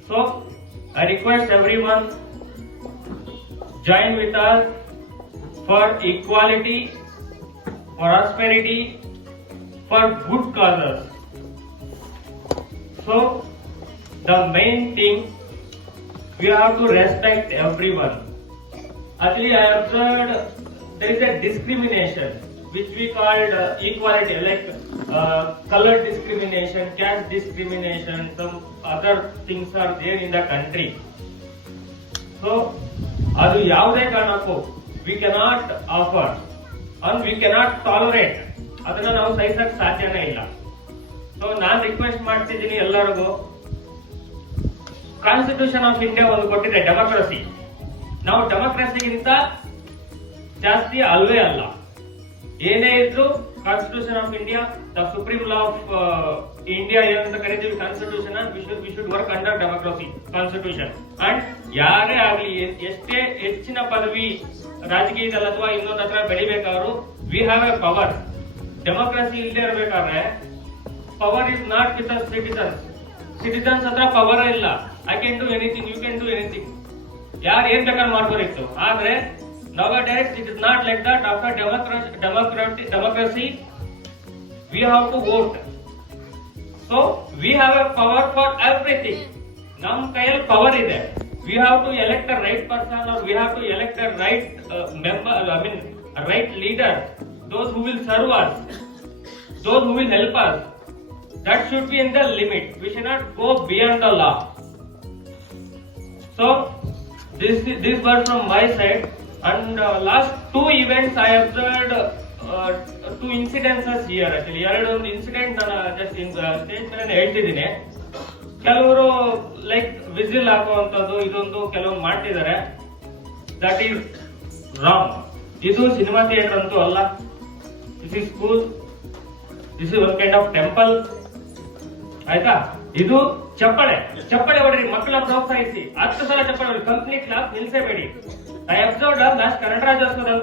So I request everyone join with us for equality, prosperity, for good causes. So the main thing, we have to respect everyone. Actually, I observed there is a discrimination which we called equality, like color discrimination, caste discrimination, some other things are there in the country. So adu yavude karanakku we cannot offer and we cannot tolerate. ಅದನ್ನ ನಾವು ಸಹಿಸಕ್ ಸಾಧ್ಯನೇ ಇಲ್ಲ. ಸೊ ನಾನ್ ರಿಕ್ವೆಸ್ಟ್ ಮಾಡ್ತಿದ್ದೀನಿ ಎಲ್ಲರಿಗೂ, ಕಾನ್ಸ್ಟಿಟ್ಯೂಷನ್ ಆಫ್ ಇಂಡಿಯಾ ಒಂದು ಕೊಟ್ಟಿದೆ ಡೆಮೋಕ್ರಸಿ. ನಾವು ಡೆಮೋಕ್ರಸಿಗಿಂತ ಜಾಸ್ತಿ ಅಲ್ವೇ ಅಲ್ಲ. ಏನೇ ಇದ್ರು constitution of India, the supreme law of India ಏನಂತ ಕರಿತೀವಿ constitution, we should work under democracy constitution. And ಯಾರೇ ಆಗ್ಲಿ ಎಷ್ಟೇ ಹೆಚ್ಚಿನ ಪದವಿ ರಾಜಕೀಯದಲ್ಲಿ ಅಥವಾ ಇನ್ನೊಂದ್ ಹತ್ರ ಬೆಳಿಬೇಕಾದ್ರು we have a power. Democracy ಇಲ್ಲದೆ ಇರಬೇಕಾದ್ರೆ power is not with the citizens ಹತ್ರ ಪವರ್ ಇಲ್ಲ. I can do anything, you can do anything. ಯಾರು ಏನ್ ಬೇಕಾದ್ರೆ ಮಾಡ್ಬೋದಿತ್ತು. ಆದ್ರೆ nowadays it is not like that. After democracy we have to vote. So we have a power for everything. Nam kayal power ide. We have to elect the right person, or we have to elect the right member, a right leader, those who will serve us, those who will help us. That should be in the limit. We should not go beyond the law. So this was from my side. And last 2 events I observed 2 incidences here. Actually, ಎರಡು ಇನ್ಸಿಡೆಂಟ್ ನಾನು ಜಸ್ಟ್ ಸ್ಟೇಜ್ ಮೇಲೆ ಹೇಳ್ತಿದ್ದೀನಿ. ಕೆಲವರು ಲೈಕ್ ವಿಸಿಲ್ ಹಾಕುವಂತದ್ದು ಇದೊಂದು ಕೆಲವರು ಮಾಡ್ತಿದ್ದಾರೆ. That is wrong. ಇದು ಸಿನಿಮಾ ಥಿಯೇಟರ್ ಅಂತೂ ಅಲ್ಲ. This is school, this is one kind of temple. ಆಯ್ತಾ? ಇದು ಚಪ್ಪಳೆ ಹೊಡ್ರಿ, ಮಕ್ಕಳ ಪ್ರೋತ್ಸಾಹಿಸಿ. 10 ಸಲ ಚಪ್ಪಳೆ ಹೊಡ್ರಿ. ಕಂಪ್ನಿ ಕ್ಲಾಸ್ ನಿಲ್ಸೇಬೇಡಿ. I observed last Kannada Rajyotsava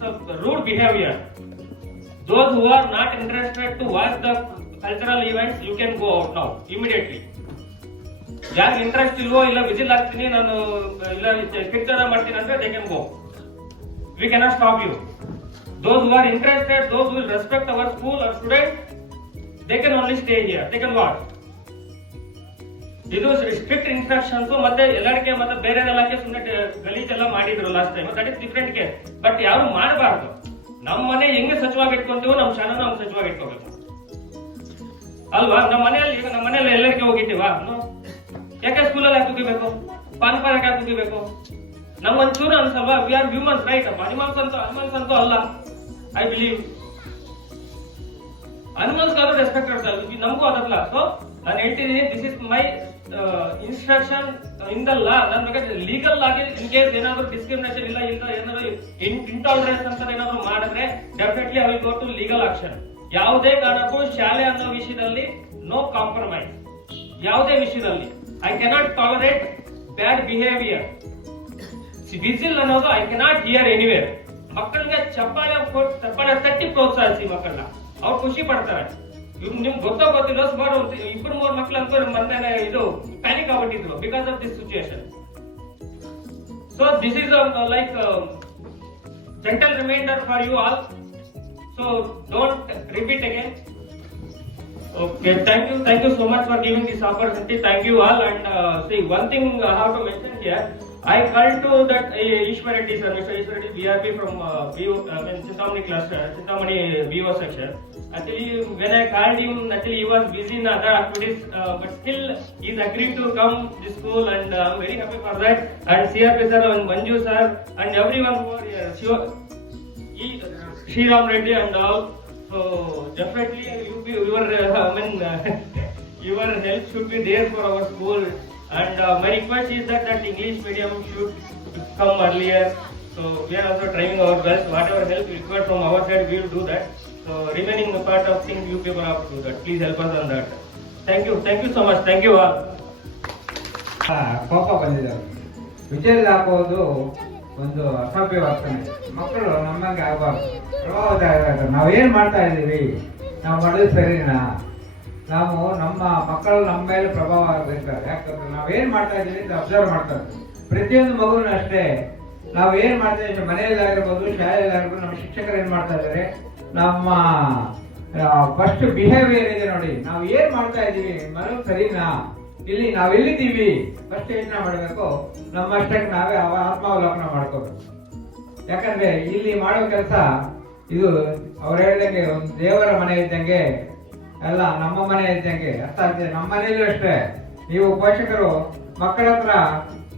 some rude behavior. Those who are not interested to watch the cultural events, you can go out now immediately. ಯಾರು ಇಂಟ್ರೆಸ್ಟ್ ಇಲ್ವೋ, ಇಲ್ಲ ವಿಜಿಲ್ ಹಾಕ್ತೀನಿ ನಾನು, ಇಲ್ಲ ಕಿರ್ಚಾರ ಮಾಡ್ತೀನಿ ಅಂದ್ರೆ they can go. We cannot stop you. Those who are interested, those who will respect our school or students, they can only stay here. They can watch. ಇದು ಸ್ಟ್ರಿಕ್ಟ್ ಇನ್ಸ್ಟ್ರಕ್ಷನ್ಸ್. ಮತ್ತೆ ಎಲ್ಲರಿಗೆ ಮತ್ತೆ ಬೇರೆ ಎಲ್ಲಕ್ಕೆ ಸುಮ್ಮನೆ ಗಲೀಜೆಲ್ಲ ಮಾಡಿದ್ರು last time. That is different case. But ಯಾರು ಮಾಡಬಾರ್ದು. ನಮ್ಮ ಮನೆ ಹೆಂಗೆ ಸ್ವಚ್ಛವಾಗಿ ಇಟ್ಕೊಂತೀವೋ ನಮ್ಮ ಶಾಲೆನ ನಾವು ಸ್ವಚ್ಛವಾಗಿ ಇಟ್ಕೋಬೇಕು ಅಲ್ವಾ? ನಮ್ಮ ಮನೆಯಲ್ಲಿ ಎಲ್ಲರಿಗೆ ಹೋಗಿದ್ದೀವಾ? ಯಾಕೆ ಸ್ಕೂಲಲ್ಲಿ ಯಾಕೆ ಹೋಗಿಬೇಕು? ಪಾನ್ಪಾರ ಯಾಕೆ ಹೋಗಿಬೇಕು? ನಮ್ಗೊಂಚೂರು ಅನ್ಸಲ್ವಾ? We are humans, right? Animals ಅಂತೂ ಅಲ್ಲ. ಐ ಬಿಲೀವ್ ಅನಿಮಲ್ಸ್ ಆದ್ರೂ ರೆಸ್ಪೆಕ್ಟ್ ಇರ್ತಲ್ಲ, ನಮಗೂ ಅದಲ್ಲ. ಸೊ ನಾನು ಹೇಳ್ತೀನಿ, this is my instruction in the law. ನಾನು ಬೇಕಾದ್ರೆ ಲೀಗಲ್ ಆಗಿ ಇನ್ ಕೇಸ್ ಏನಾದ್ರು ಡಿಸ್ಕ್ರಿಮಿನೇಷನ್ ಇಲ್ಲ ಏನಾದ್ರು ಇಂಟಾಲರೆನ್ಸ್ ಅಂತ ಏನಾದ್ರು ಮಾಡಿದ್ರೆ definitely I will go to legal action. ಯಾವುದೇ ಕಾರಣಕ್ಕೂ ಶಾಲೆ ಅನ್ನೋ ವಿಷಯದಲ್ಲಿ ನೋ ಕಾಂಪ್ರಮೈಸ್. ಯಾವುದೇ ವಿಷಯದಲ್ಲಿ I cannot tolerate bad behaviour. Whistle ಅನ್ನೋದು ಐ ಕೆನಾಟ್ ಹಿಯರ್ ಎನಿವೇರ್. ಮಕ್ಕಳಿಗೆ ಚಪ್ಪಾಳೆ ತಟ್ಟಿ ಪ್ರೋತ್ಸಾಹಿಸಿ ಮಕ್ಕಳನ್ನ, ಅವ್ರು ಖುಷಿ ಪಡ್ತಾರೆ. ನಿಮ್ಗೆ ಗೊತ್ತಿಲ್ಲ, ಸುಮಾರು 2-3 ಮಕ್ಳು ಅಂತೂ ಮೊನ್ನೆ ಇದು ಪ್ಯಾನಿಕ್ ಆಗ್ಬಿಟ್ಟಿದ್ರು because of this situation. So this is like gentle reminder for you all. So don't repeat again. Okay, thank you so much for giving this opportunity. Thank you all. And see, one thing I have to mention here, I called to that Ishwar Reddy sir, Mr. Ishwar Reddy, VRP from Chintamani cluster, Chintamani VO section. Actually, when I called him, actually he was busy in other activities, but still he's agreed to come to school, and I'm very happy for that. And CRP sir and Manju sir and everyone who are here, Shriram Reddy and all. So definitely your help should be there for our school. And my request is that English medium should come earlier. So we are also trying our best. Whatever help required from our side, we will do that. So remaining part of things, you people have to do that. Please help us on that. Thank you so much. Thank you all. ಕೋಪ ಬಂದಿದ್ದಾರೆ. ವಿಚಾರ ಹಾಕೋದು ಒಂದು ಅಸಭ್ಯ ವರ್ತನೆ. ಮಕ್ಕಳು ನಮ್ಮಂಗೆ ಆಗಬಾರ್ದು. ನಾವೇನ್ ಮಾಡ್ತಾ ಇದ್ದೀವಿ, ನಾವು ಮಾಡೋದು ಸರಿನಾ? ನಾವು ನಮ್ಮ ಮಕ್ಕಳು ನಮ್ಮ ಮೇಲೆ ಪ್ರಭಾವ ಬೀರ್ತಾರೆ. ಯಾಕಂದ್ರೆ ನಾವೇನ್ ಮಾಡ್ತಾ ಇದ್ದೀವಿ ಅಂತ ಅಬ್ಸರ್ವ್ ಮಾಡ್ತಾರೆ. ಪ್ರತಿಯೊಂದು ಮಗುನು ಅಷ್ಟೇ, ನಾವು ಏನ್ ಮಾಡ್ತಾ ಇದ್ದೀವಿ, ಮನೆಯಲ್ಲಾಗಿರ್ಬೋದು, ಶಾಲೆಯಲ್ಲಾಗಿರ್ಬೋದು, ನಮ್ಮ ಶಿಕ್ಷಕರು ಏನ್ ಮಾಡ್ತಾ ಇದ್ದಾರೆ, ನಮ್ಮ ಫಸ್ಟ್ ಬಿಹೇವಿಯರ್ ಇದೆ ನೋಡಿ, ನಾವು ಏನ್ ಮಾಡ್ತಾ ಇದ್ದೀವಿ ಮನೋ ಸರಿನಾ, ಇಲ್ಲಿ ನಾವೆಲ್ಲಿದ್ದೀವಿ ಫಸ್ಟ್ ಯೋಚನೆ ಮಾಡಬೇಕು. ನಮ್ಮಷ್ಟಕ್ಕೆ ನಾವೇ ಆತ್ಮಾವಲೋಕನ ಮಾಡ್ಕೋಬೇಕು. ಯಾಕಂದ್ರೆ ಇಲ್ಲಿ ಮಾಡೋ ಕೆಲಸ ಇದು ಅವ್ರು ಹೇಳ್ದಂಗೆ ಒಂದು ದೇವರ ಮನೆ ಇದ್ದಂಗೆ, ಅಲ್ಲ ನಮ್ಮ ಮನೆ ಇದ್ದಂಗೆ ಅರ್ಥ ಆಗ್ತದೆ. ನಮ್ಮ ಮನೆಯಲ್ಲೂ ಅಷ್ಟೇ, ನೀವು ಪೋಷಕರು ಮಕ್ಕಳ ಹತ್ರ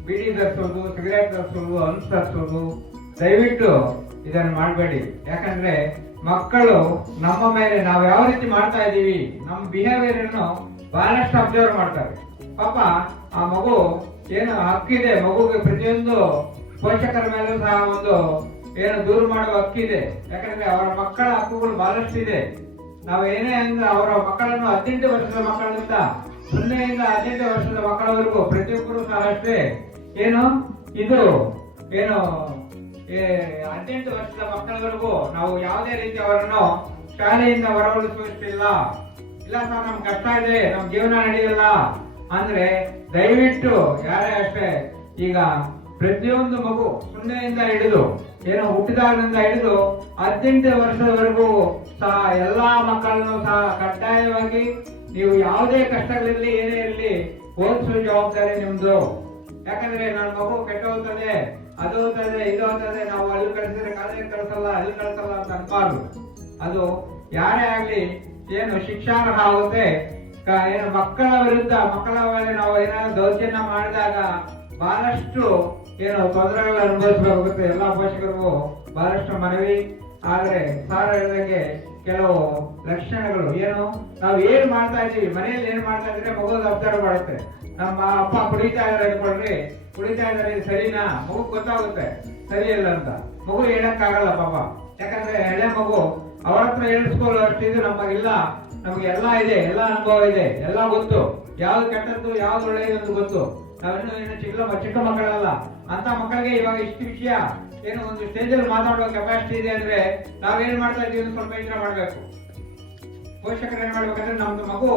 ಬೀಡಿ ತರಿಸೋದು, ಸಿಗರೇಟ್ ತರಿಸೋದು, ಹಣ್ಣು ತರಿಸೋದು ದಯವಿಟ್ಟು ಇದನ್ನು ಮಾಡಬೇಡಿ. ಯಾಕಂದ್ರೆ ಮಕ್ಕಳು ನಮ್ಮ ಮೇಲೆ ನಾವು ಯಾವ ರೀತಿ ಮಾಡ್ತಾ ಇದ್ದೀವಿ, ನಮ್ಮ ಬಿಹೇವಿಯರ್ ಅನ್ನು ಬಹಳಷ್ಟು ಅಬ್ಸರ್ವ್ ಮಾಡ್ತಾರೆ. ಪಾಪ ಆ ಮಗು ಏನು ಹಕ್ಕಿದೆ, ಮಗುಗೆ ಪ್ರತಿಯೊಂದು ಪೋಷಕರ ಮೇಲೂ ಸಹ ಒಂದು ಏನು ದೂರ ಮಾಡುವ ಹಕ್ಕಿದೆ. ಯಾಕಂದ್ರೆ ಅವರ ಮಕ್ಕಳ ಹಕ್ಕುಗಳು ಬಹಳಷ್ಟು ಇದೆ. ನಾವು ಏನೇ ಅಂದ್ರೆ ಅವರ ಮಕ್ಕಳನ್ನು 18 ವರ್ಷದ ಮಕ್ಕಳಿಂದ 0 ಇಂದ 18 ವರ್ಷದ ಮಕ್ಕಳವರೆಗೂ ಪ್ರತಿಯೊಬ್ಬರು ಸಹ ಅಷ್ಟೇ ಏನು ಇದು ಏನು 18 ವರ್ಷದ ಮಕ್ಕಳವರೆಗೂ ನಾವು ಯಾವುದೇ ರೀತಿ ಅವರನ್ನು ಶಾಲೆಯಿಂದ ಹೊರಗೊಳಿಸುವುದಿಲ್ಲ. ಇಲ್ಲ ಸರ್ ನಮ್ಗೆ ಕಷ್ಟ ಇದೆ, ನಮ್ ಜೀವನ ನಡೆಯಲ್ಲ ಅಂದ್ರೆ ದಯವಿಟ್ಟು ಯಾರೇ ಅಷ್ಟೇ, ಈಗ ಪ್ರತಿಯೊಂದು ಮಗು 0 ಇಂದ ಹಿಡಿದು ಏನು ಹುಟ್ಟಿದಾಗಿನಿಂದ ಹಿಡಿದು 18 ವರ್ಷದವರೆಗೂ ಸಹ ಎಲ್ಲಾ ಮಕ್ಕಳನ್ನು ಸಹ ಕಡ್ಡಾಯವಾಗಿ ನೀವು ಯಾವುದೇ ಕಷ್ಟಗಳಿರ್ಲಿ ಏನೇ ಇರಲಿ ಓದಿಸುವ ಜವಾಬ್ದಾರಿ ನಿಮ್ದು. ಯಾಕಂದ್ರೆ ನನ್ನ ಮಗು ಕೆಟ್ಟ ಹೋಗ್ತದೆ, ಅದು ಹೋಗ್ತದೆ, ಇದು ಹೋಗ್ತದೆ, ನಾವು ಅಲ್ಲಿ ಕಳಿಸಿದ್ರೆ ಕಾಲೇಜ್ ಕಳಿಸಲ್ಲ, ಅಲ್ಲಿ ಕಳಿಸಲ್ಲ ಅಂತ ಅನ್ಬಾರ್ದು. ಅದು ಯಾರೇ ಆಗ್ಲಿ ಏನು ಶಿಕ್ಷಾರ್ಹ ಆಗುತ್ತೆ. ಏನು ಮಕ್ಕಳ ವಿರುದ್ಧ ಮಕ್ಕಳ ಮೇಲೆ ನಾವು ಏನಾದ್ರು ದೌರ್ಜನ್ಯ ಮಾಡಿದಾಗ ಬಹಳಷ್ಟು ಏನು ತೊಂದರೆಗಳು ಅನುಭವಿಸಬೇಕಾಗುತ್ತೆ. ಎಲ್ಲಾ ಪೋಷಕರಿಗೂ ಬಹಳಷ್ಟು ಮನವಿ. ಆದ್ರೆ ಸಾರ್ ಹೇಳಿದಂಗೆ ಕೆಲವು ಲಕ್ಷಣಗಳು ಏನು, ನಾವು ಏನ್ ಮಾಡ್ತಾ ಇದೀವಿ, ಮನೆಯಲ್ಲಿ ಏನ್ ಮಾಡ್ತಾ ಇದ್ರೆ ಮಗು ಅಬ್ಸರ್ವ್ ಮಾಡುತ್ತೆ. ನಮ್ಮ ಅಪ್ಪ ಕುಡಿತಾ ಇದ್ದಾರೆ ಅನ್ಕೊಳ್ರಿ, ಕುಡಿತಾ ಇದ್ದಾರೆ ಸರಿನಾ, ಮಗು ಗೊತ್ತಾಗುತ್ತೆ ಸರಿ ಇಲ್ಲ ಅಂತ. ಮಗು ಹೇಳಕ್ಕಾಗಲ್ಲ ಪಾಪ, ಯಾಕಂದ್ರೆ ಎಳೆ ಮಗು ಅವ್ರ ಹತ್ರ ಹೇಳಿಸ್ಕೊಳ್ಳೋ ಅಷ್ಟಿದು ನಮಗಿಲ್ಲ. ನಮ್ಗೆ ಎಲ್ಲಾ ಇದೆ, ಎಲ್ಲಾ ಅನುಭವ ಇದೆ, ಎಲ್ಲಾ ಗೊತ್ತು, ಯಾವ್ದು ಕೆಟ್ಟದ್ದು ಯಾವ್ದು ಒಳ್ಳೆಯದು ಅಂತ ಗೊತ್ತು. ನಾವಿನ್ನು ಚಿಕ್ಕ ಮಕ್ಕಳಲ್ಲ. ಅಂತ ಮಕ್ಕಳಿಗೆ ಇವಾಗ ಇಷ್ಟು ವಿಷಯ ಏನು ಒಂದು ಸ್ಟೇಜ್ ಅಲ್ಲಿ ಮಾತಾಡುವ ಕೆಪಾಸಿಟಿ ಇದೆ ಅಂದ್ರೆ ನಾವೇನ್ ಮಾಡ್ತಾ ಇದೀವಿ ಅಂತ ಸ್ವಲ್ಪ ಯೋಚನೆ ಮಾಡ್ಬೇಕು. ಪೋಷಕರು ಏನ್ ಮಾಡ್ಬೇಕಂದ್ರೆ ನಮ್ದು ಮಗು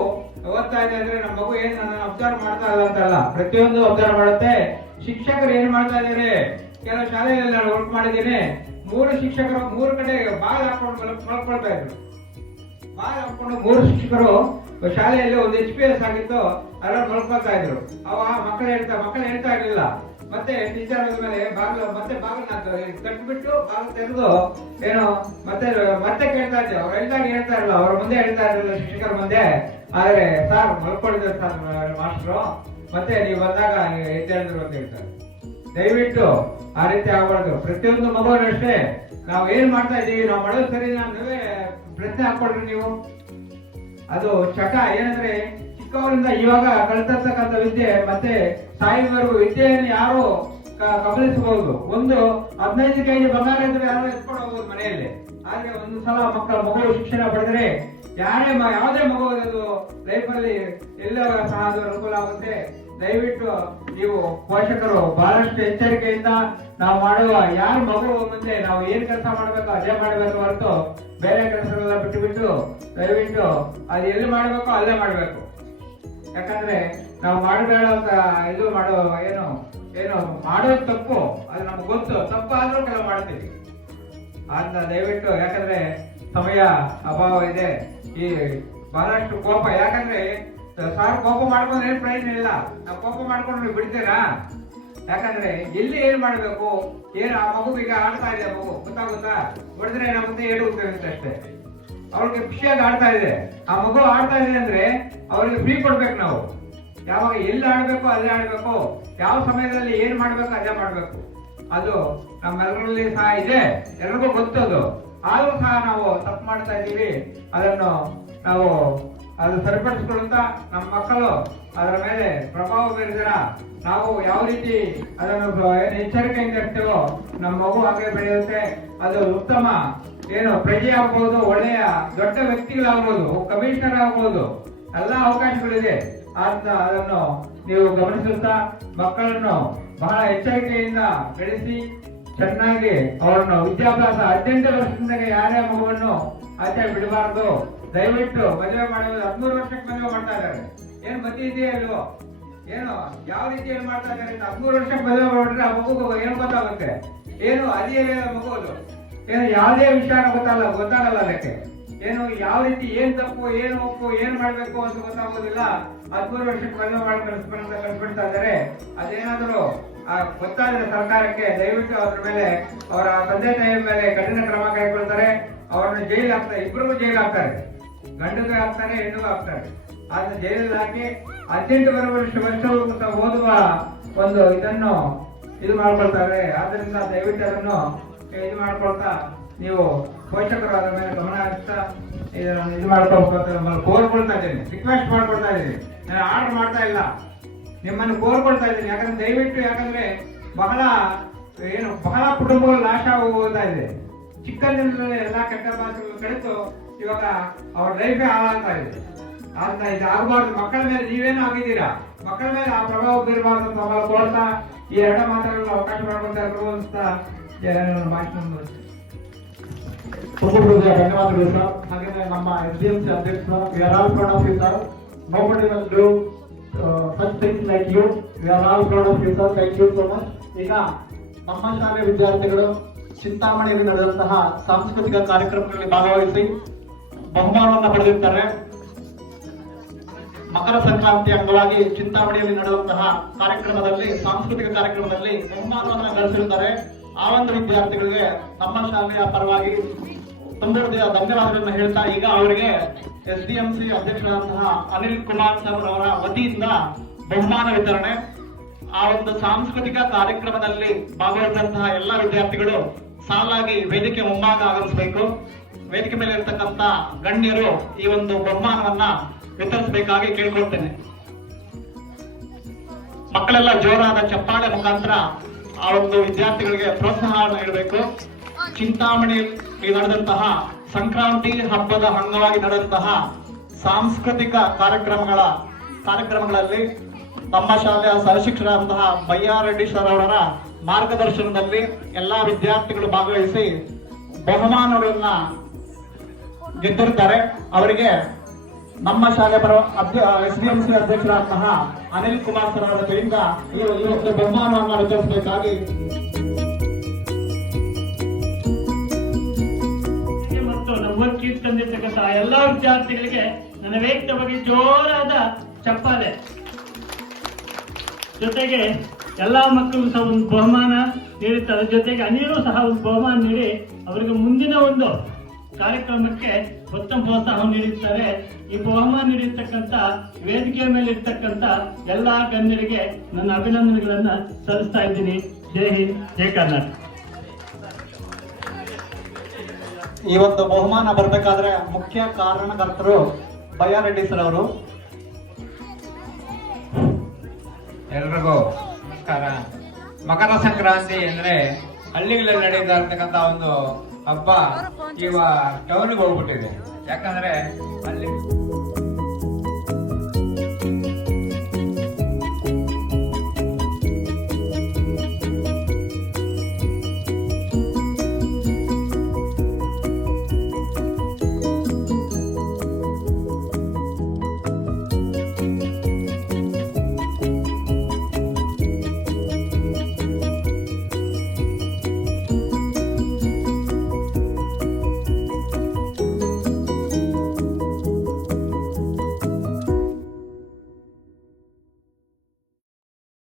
ಓದ್ತಾ ಇದೆ ಅಂದ್ರೆ ನಮ್ಮ ಮಗು ಏನ್ ನನ್ನ ಅಬ್ಸರ್ವ್ ಮಾಡ್ತಾ ಇಲ್ಲ ಅಂತಲ್ಲ, ಪ್ರತಿಯೊಂದು ಅಬ್ಸರ್ವ್ ಮಾಡುತ್ತೆ. ಶಿಕ್ಷಕರು ಏನ್ ಮಾಡ್ತಾ ಇದಾರೆ, ಕೆಲವು ಶಾಲೆಯಲ್ಲಿ ನಾನು ವರ್ಕ್ ಮಾಡಿದ್ದೀನಿ, 3 ಶಿಕ್ಷಕರು 3 ಕಡೆ ಬಾಲ್ ಹಾಕೊಂಡು ಮಲ್ಕೊಳ್ತಾ ಇದ್ರು. ಬಾಲ್ ಹಾಕೊಂಡು 3 ಶಿಕ್ಷಕರು ಶಾಲೆಯಲ್ಲಿ ಒಂದು HPS ಆಗಿತ್ತು, ಅದರಲ್ಲಿ ಮಲ್ಕೊಳ್ತಾ ಇದ್ರು. ಮಕ್ಕಳು ಹೇಳ್ತಾ ಇರ್ಲಿಲ್ಲ. ಮತ್ತೆ ಟೀಚರ್ ಮೇಲೆ ಬಾಗಿಲು ಕಟ್ಬಿಟ್ಟು ಬಾಗಿಲು ತೆಗೆದು ಏನು ಮತ್ತೆ ಕೇಳ್ತಾ ಇದ್ದೆ. ಅವ್ರು ಹೇಳ್ತಾ ಇರಲಿಲ್ಲ, ಅವ್ರ ಮುಂದೆ ಹೇಳ್ತಾ ಇರಲಿಲ್ಲ, ಶಿಕ್ಷಕರ ಮುಂದೆ. ಆದ್ರೆ ಸರ್ ಮಲ್ಕೊಂಡಿದ್ದಾರೆ ಸರ್ ಮಾಸ್ಟ್ರು, ಮತ್ತೆ ನೀವು ಬಂದಾಗ ಎದ್ದೇಳಿದ್ರು ಅಂತ ಹೇಳ್ತಾರೆ. ದಯವಿಟ್ಟು ಆ ರೀತಿ ಆಗ್ಬಾರ್ದು. ಪ್ರತಿಯೊಂದು ಮಗುವನ್ನು ಅಷ್ಟೇ ನಾವು ಏನ್ ಮಾಡ್ತಾ ಇದೀವಿ, ನಾವು ಮಾಡೋದು ಸರಿ, ನೀವೇ ಪ್ರಶ್ನೆ ಹಾಕೊಳ್ರಿ ನೀವು. ಅದು ಚಟ ಏನಂದ್ರೆ ಚಿಕ್ಕವರಿಂದ ಇವಾಗ ಕಲಿತಿರ್ತಕ್ಕಂಥ ವಿದ್ಯೆ ಮತ್ತೆ ಸಾಯುವವರೆಗೂ ವಿದ್ಯೆಯನ್ನು ಯಾರು ಕಬಲಿಸಬಹುದು. ಒಂದು 15 ಕೆಜಿ ಬಂಗಾರ ಇದ್ರೆ ಯಾರು ಎತ್ಕೊಂಡು ಹೋಗ್ಬೋದು ಮನೆಯಲ್ಲಿ. ಆದ್ರೆ ಒಂದು ಸಲ ಮಗು ಶಿಕ್ಷಣ ಪಡೆದ್ರೆ ಯಾವುದೇ ಮಗು ಅದು ಲೈಫಲ್ಲಿ ಎಲ್ಲ ಸಹ ಅದು ಅನುಕೂಲ ಆಗುತ್ತೆ. ದಯವಿಟ್ಟು ನೀವು ಪೋಷಕರು ಬಹಳಷ್ಟು ಎಚ್ಚರಿಕೆಯಿಂದ ನಾವು ಮಾಡುವ ಯಾರ ಮಗು ಮುಂದೆ ನಾವು ಏನ್ ಕೆಲಸ ಮಾಡ್ಬೇಕು ಅದೇ ಮಾಡ್ಬೇಕು ಹೊರತು ಬೇರೆ ಕೆಲಸಗಳೆಲ್ಲ ಬಿಟ್ಟು ದಯವಿಟ್ಟು ಅದು ಎಲ್ಲಿ ಮಾಡ್ಬೇಕು ಅಲ್ಲೇ ಮಾಡ್ಬೇಕು. ಯಾಕಂದ್ರೆ ನಾವು ಮಾಡಬೇಡ ಅಂತ ಇದು ಏನು ಮಾಡೋದು ತಪ್ಪು, ಅದು ನಮ್ಗೆ ಗೊತ್ತು, ತಪ್ಪು ಆದ್ರೂ ಕೆಲವು ಮಾಡ್ತೀವಿ ಅಂತ ದಯವಿಟ್ಟು. ಯಾಕಂದ್ರೆ ಸಮಯ ಅಭಾವ ಇದೆ. ಈ ಬಹಳಷ್ಟು ಕೋಪ, ಯಾಕಂದ್ರೆ ಸಾರ್ ಕೋಪ ಮಾಡ್ಕೊಂಡು ಏನ್ ಪ್ರಯೋಜನ ಇಲ್ಲ. ನಾವು ಕೋಪ ಮಾಡ್ಕೊಂಡು ಬಿಡ್ತೀರಾ? ಯಾಕಂದ್ರೆ ಎಲ್ಲಿ ಏನ್ ಮಾಡ್ಬೇಕು, ಏನ್ ಆ ಮಗು ಈಗ ಆಡ್ತಾ ಇದೆ, ಮಗು ಗೊತ್ತಾಗುತ್ತಾ, ಹೊಡೆದ್ರೆ ನಮ್ಮ ಮುಂದೆ ಏಡು ಉಪಯೋಗಿಸುತ್ತೆ ಅಷ್ಟೇ. ಅವ್ರಿಗೆ ಖುಷಿಯಾಗಿ ಆಡ್ತಾ ಇದೆ, ಆ ಮಗು ಆಡ್ತಾ ಇದೆ ಅಂದ್ರೆ ಅವ್ರಿಗೆ ಫ್ರೀ ಕೊಡ್ಬೇಕು ನಾವು. ಯಾವಾಗ ಎಲ್ಲಿ ಆಡ್ಬೇಕು ಅಲ್ಲೇ ಆಡ್ಬೇಕು, ಯಾವ ಸಮಯದಲ್ಲಿ ಏನ್ ಮಾಡ್ಬೇಕು ಅದೇ ಮಾಡ್ಬೇಕು. ಅದು ನಮ್ಮೆಲ್ಲರಲ್ಲಿ ಸಹ ಇದೆ, ಎಲ್ರಿಗೂ ಗೊತ್ತದು. ಆದ್ರೂ ಸಹ ನಾವು ತಪ್ಪು ಮಾಡ್ತಾ ಇದ್ದೀವಿ. ಅದನ್ನು ನಾವು ಅದು ಸರಿಪಡಿಸ್ಕೊಳ್ಳುತ್ತಾ ನಮ್ಮ ಮಕ್ಕಳು ಅದರ ಮೇಲೆ ಪ್ರಭಾವ ಬೀರಿದ ನಾವು ಯಾವ ರೀತಿ ಅದನ್ನು ಎಚ್ಚರಿಕೆಯಿಂದ ಇರ್ತೀವೋ ನಮ್ಮ ಮಗು ಹಾಗೆ ಬೆಳೆಯುತ್ತೆ. ಅದು ಉತ್ತಮ ಪ್ರಜೆ ಆಗ್ಬಹುದು, ಒಳ್ಳೆಯ ದೊಡ್ಡ ವ್ಯಕ್ತಿಗಳಾಗ್ಬೋದು, ಕಮಿಷನರ್ ಆಗ್ಬೋದು, ಎಲ್ಲ ಅವಕಾಶಗಳಿದೆ. ಅದನ್ನು ನೀವು ಗಮನಿಸುತ್ತಾ ಮಕ್ಕಳನ್ನು ಬಹಳ ಎಚ್ಚರಿಕೆಯಿಂದ ಬೆಳೆಸಿ ಚೆನ್ನಾಗಿ ಅವರನ್ನು ವಿದ್ಯಾಭ್ಯಾಸ 18 ವರ್ಷದಿಂದ ಯಾರೇ ಮಗುವನ್ನು ಆಚೆ ಬಿಡಬಾರ್ದು. ದಯವಿಟ್ಟು ಮದುವೆ ಮಾಡುವುದು 13 ವರ್ಷಕ್ಕೆ ಮದುವೆ ಮಾಡ್ತಾ ಇದ್ದಾರೆ. ಏನ್ ಮತಿ ಇದೆಯಾ ಇಲ್ವೋ, ಯಾವ ರೀತಿಯಲ್ಲಿ ಮಾಡ್ತಾ ಇದ್ದಾರೆ? 13 ವರ್ಷಕ್ಕೆ ಮದುವೆ ಮಾಡಿದ್ರೆ ಆ ಮಗು ಏನು ಗೊತ್ತಾಗುತ್ತೆ? ಅದೇ ಮಗು ಅದು ಯಾವುದೇ ವಿಷಯ ಗೊತ್ತಾಗಲ್ಲ ಅದಕ್ಕೆ. ಯಾವ ರೀತಿ ಏನ್ ತಪ್ಪು ಏನು ಒಪ್ಪು ಏನ್ ಮಾಡ್ಬೇಕು ಅಂತ ಗೊತ್ತಾಗೋದಿಲ್ಲ. 13 ವರ್ಷಕ್ಕೆ ಮದುವೆ ಮಾಡಿ ಕಳಿಸ್ಬಿಡ್ತಾ ಇದ್ದಾರೆ. ಅದೇನಾದ್ರು ಗೊತ್ತಾದ್ರೆ ಸರ್ಕಾರಕ್ಕೆ ದಯವಿಟ್ಟು ಅದ್ರ ಮೇಲೆ ಅವರ ತಂದೆ ತಾಯಿಯ ಮೇಲೆ ಕಠಿಣ ಕ್ರಮ ಕೈಗೊಳ್ತಾರೆ. ಅವರನ್ನು ಜೈಲು ಹಾಕ್ತಾರೆ, ಇಬ್ಬರಿಗೂ ಜೈಲು ಹಾಕ್ತಾರೆ, ಗಂಡಿಗೂ ಹಾಕ್ತಾರೆ ಹೆಣ್ಣಿಗೂ ಹಾಕ್ತಾರೆ. ಅದನ್ನ ಜೈಲಲ್ಲಿ ಹಾಕಿ 18 ವರ್ಷ ಓದುವ ಒಂದು ಇದನ್ನು ಇದು ಮಾಡ್ಕೊಳ್ತಾರೆ. ಆದ್ರಿಂದ ದಯವಿಟ್ಟು ಅದನ್ನು ಇದು ಮಾಡ್ಕೊಳ್ತಾ ನೀವು ಪೋಷಕರು ಅದರ ಮೇಲೆ ಗಮನ ಹರಿಸ್ತಾ ಇದು ಮಾಡ್ಕೊಳ್ತಾ ಕೋರ್ಕೊಳ್ತಾ ಇದ್ದೀನಿ, ರಿಕ್ವೆಸ್ಟ್ ಮಾಡ್ಕೊಳ್ತಾ ಇದ್ದೀನಿ. ನಾನು ಆರ್ಡರ್ ಮಾಡ್ತಾ ಇಲ್ಲ, ನಿಮ್ಮನ್ನು ಕೋರ್ಕೊಳ್ತಾ ಇದ್ದೀನಿ. ಯಾಕಂದ್ರೆ ದಯವಿಟ್ಟು, ಯಾಕಂದ್ರೆ ಬಹಳ ಕುಟುಂಬಗಳು ನಾಶ ಹೋಗ್ತಾ ಇದೆ. ಚಿಕ್ಕಂದಿನಲ್ಲಿ ಎಲ್ಲಾ ಕೆಟ್ಟ ಭಾಷೆಗಳು ಕಳಿತು ಇವಾಗ ಅವ್ರ ಲೈಫೇ ಹಾಳಾಗ್ತಾ ಇದೆ. ಅಂತ ಇದು ಆಗಬಾರ್ದು. ಮಕ್ಕಳ ಮೇಲೆ ನೀವೇನು ಆಗಿದ್ದೀರಾ, ಮಕ್ಕಳ ಮೇಲೆ ಆ ಪ್ರಭಾವ ಬೀರಬಾರ್ದು ಅಂತ ಕೋರ್ತಾ ಈ 2 ಮಾತುಗಳನ್ನು ಅವಕಾಶ ಮಾಡ್ಕೊಳ್ತಾ ಇರ್ಬೋದು ಭಾಷಣ. ಧನ್ಯವಾದಗಳು ಸರ್. ಹಾಗೆ ನಮ್ಮ SDMC ಅಧ್ಯಕ್ಷ, we are all proud of you sir. Nobody will do such things like you. We are all proud of you sir. Thank you so much. ಈಗ ನಮ್ಮ ಶಾಲೆಯ ವಿದ್ಯಾರ್ಥಿಗಳು ಚಿಂತಾಮಣಿಯಲ್ಲಿ ನಡೆದಂತಹ ಸಾಂಸ್ಕೃತಿಕ ಕಾರ್ಯಕ್ರಮಗಳಲ್ಲಿ ಭಾಗವಹಿಸಿ ಬಹುಮಾನವನ್ನು ಪಡೆದಿರ್ತಾರೆ. ಮಕರ ಸಂಕ್ರಾಂತಿ ಅಂಗವಾಗಿ ಚಿಂತಾಮಣಿಯಲ್ಲಿ ನಡೆದಂತಹ ಸಾಂಸ್ಕೃತಿಕ ಕಾರ್ಯಕ್ರಮದಲ್ಲಿ ಬಹುಮಾನವನ್ನು ಗಳಿಸಿರುತ್ತಾರೆ. ಆ ಒಂದು ವಿದ್ಯಾರ್ಥಿಗಳಿಗೆ ನಮ್ಮ ಶಾಲೆಯ ಪರವಾಗಿ ತುಂಬ ಧನ್ಯವಾದಗಳನ್ನು ಹೇಳ್ತಾ, ಈಗ ಅವರಿಗೆ SDMC ಅಧ್ಯಕ್ಷರಾದಂತಹ ಅನಿಲ್ ಕುಮಾರ್ ಸರ್ ಅವರ ವತಿಯಿಂದ ಬಹುಮಾನ ವಿತರಣೆ. ಆ ಒಂದು ಸಾಂಸ್ಕೃತಿಕ ಕಾರ್ಯಕ್ರಮದಲ್ಲಿ ಭಾಗವಹಿಸಿದಂತಹ ಎಲ್ಲ ವಿದ್ಯಾರ್ಥಿಗಳು ಸಾಲಾಗಿ ವೇದಿಕೆ ಮುಂಭಾಗ ಆಗಮಿಸಬೇಕು. ವೇದಿಕೆ ಮೇಲೆ ಇರತಕ್ಕಂತ ಗಣ್ಯರು ಈ ಒಂದು ಬಹುಮಾನವನ್ನ ವಿತರಿಸಬೇಕಾಗಿ ಕೇಳ್ಕೊಳ್ತೇನೆ. ಮಕ್ಕಳೆಲ್ಲ ಜೋರಾದ ಚಪ್ಪಾಳೆ ಮುಖಾಂತರ ಆ ಒಂದು ವಿದ್ಯಾರ್ಥಿಗಳಿಗೆ ಪ್ರೋತ್ಸಾಹ ನೀಡಬೇಕು. ಚಿಂತಾಮಣಿಯಲ್ಲಿ ನಡೆದಂತಹ ಸಂಕ್ರಾಂತಿ ಹಬ್ಬದ ಅಂಗವಾಗಿ ನಡೆದಂತಹ ಸಾಂಸ್ಕೃತಿಕ ಕಾರ್ಯಕ್ರಮಗಳಲ್ಲಿ ನಮ್ಮ ಶಾಲೆಯ ಸಹಶಿಕ್ಷಕರಾದಂತಹ ಬಯ್ಯಾರೆಡ್ಡಿ ಸರ್ ಅವರ ಮಾರ್ಗದರ್ಶನದಲ್ಲಿ ಎಲ್ಲಾ ವಿದ್ಯಾರ್ಥಿಗಳು ಭಾಗವಹಿಸಿ ಬಹುಮಾನಗಳನ್ನ ಗೆದ್ದಿರುತ್ತಾರೆ. ಅವರಿಗೆ ನಮ್ಮ ಶಾಲೆಯ SDMC ಅಧ್ಯಕ್ಷರಾದಂತಹ ಅನಿಲ್ ಕುಮಾರ್ ಸರ್ ಅವರ ಕಡೆಯಿಂದ ಈ ಒಂದು ಬಹುಮಾನವನ್ನು ವಿತರಿಸಬೇಕಾಗಿ ಮತ್ತು ನಮ್ಮ ಕೀರ್ತಿ ತಂದಿರ್ತಕ್ಕಂತಹ ಎಲ್ಲಾ ವಿದ್ಯಾರ್ಥಿಗಳಿಗೆ ನನ್ನ ವ್ಯಕ್ತವಾಗಿ ಜೋರಾದ ಚಪ್ಪಾಳೆ. ಜೊತೆಗೆ ಎಲ್ಲಾ ಮಕ್ಕಳಿಗೂ ಸಹ ಒಂದು ಬಹುಮಾನ ನೀಡುತ್ತಾರೆ. ಜೊತೆಗೆ ಅನಿಲು ಸಹ ಒಂದು ಬಹುಮಾನ ನೀಡಿ ಅವರಿಗೆ ಮುಂದಿನ ಒಂದು ಕಾರ್ಯಕ್ರಮಕ್ಕೆ ಉತ್ತಮ ಪ್ರೋತ್ಸಾಹ ನೀಡುತ್ತಾರೆ. ಈ ಬಹುಮಾನ ನೀಡಿರ್ತಕ್ಕಂಥ ವೇದಿಕೆಯ ಮೇಲೆ ಇರ್ತಕ್ಕಂಥ ಎಲ್ಲಾ ಗಣ್ಯರಿಗೆ ನನ್ನ ಅಭಿನಂದನೆಗಳನ್ನ ಸಲ್ಲಿಸ್ತಾ ಇದ್ದೀನಿ. ಜೈ ಹಿಂದ್, ಜೈ ಕರ್ನಾಟಕ. ಈ ಒಂದು ಬಹುಮಾನ ಬರಬೇಕಾದ್ರೆ ಮುಖ್ಯ ಕಾರಣಕರ್ತರು ಬಯ್ಯಾರೆಡ್ಡಿ ಸರ್ ಅವರು. ಎಲ್ರಿಗೂ ನಮಸ್ಕಾರ. ಮಕರ ಸಂಕ್ರಾಂತಿ ಅಂದ್ರೆ ಹಳ್ಳಿಗಳಲ್ಲಿ ನಡೀತಾ ಇರ್ತಕ್ಕಂಥ ಒಂದು ಹಬ್ಬ ಈಗ ಟೌನ್ಗೆ ಹೋಗ್ಬಿಟ್ಟಿದೆ. ಯಾಕಂದ್ರೆ ಅಲ್ಲಿ